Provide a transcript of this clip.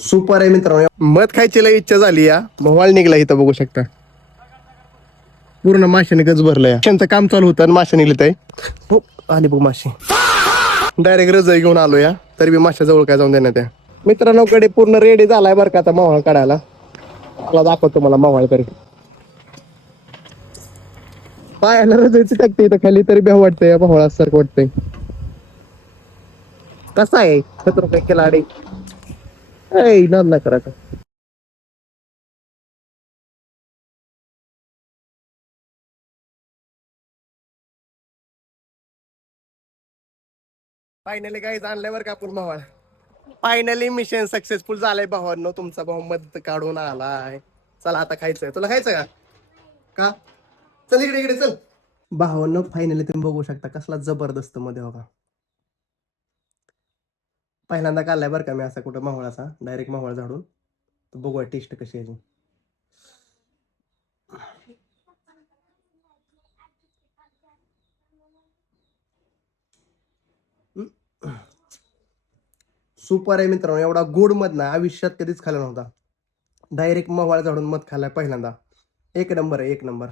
Super आहे मित्रांनो. मध खायची लई इच्छा झाली या. मवाळ निघला इथं बघू शकता. पूर्ण माशाने गज भरलंय. त्यांचं काम चालू होतं आणि माशा निघलीत आहे. हो आली बघ माशी. डायरेक्ट रजाई घेऊन आलो या. तरी बी माशा जवळ काय जाऊन देण्यात त्या. मित्रांनो कडे पूर्ण रेडी झालाय बरं का आता मावळ काढायला. मला दाखवतो मला मावळ तरी. पायाला रजायची टाकते इथं खाली तरी बेव वाटतंय मावळा सारखं वाटतंय. कसा आहे ₹7 खिलाडी. नाद नाही करायचा. फायनली काही आणल्यावर का आपण भावाला. फायनली मिशन सक्सेसफुल झालंय भावांनो. तुमचा भाऊ मदत काढून आलाय. चला आता खायचंय. तुला खायचं का? का चल इकडे इकडे चल. भावांनो फायनली तुम्ही बघू शकता कसला जबरदस्त मध्ये बघा. पहिल्यांदा काढलाय बरं का मी असा कुठं मावळाचा डायरेक्ट मावळ झाडून. बघूया टेस्ट कशी आहे. सुपर आहे मित्रांनो. एवढा गोड मध ना आयुष्यात कधीच खाल्ला नव्हता. डायरेक्ट मवाळ झाडून मध खाल्लाय पहिल्यांदा. एक नंबर आहे एक नंबर.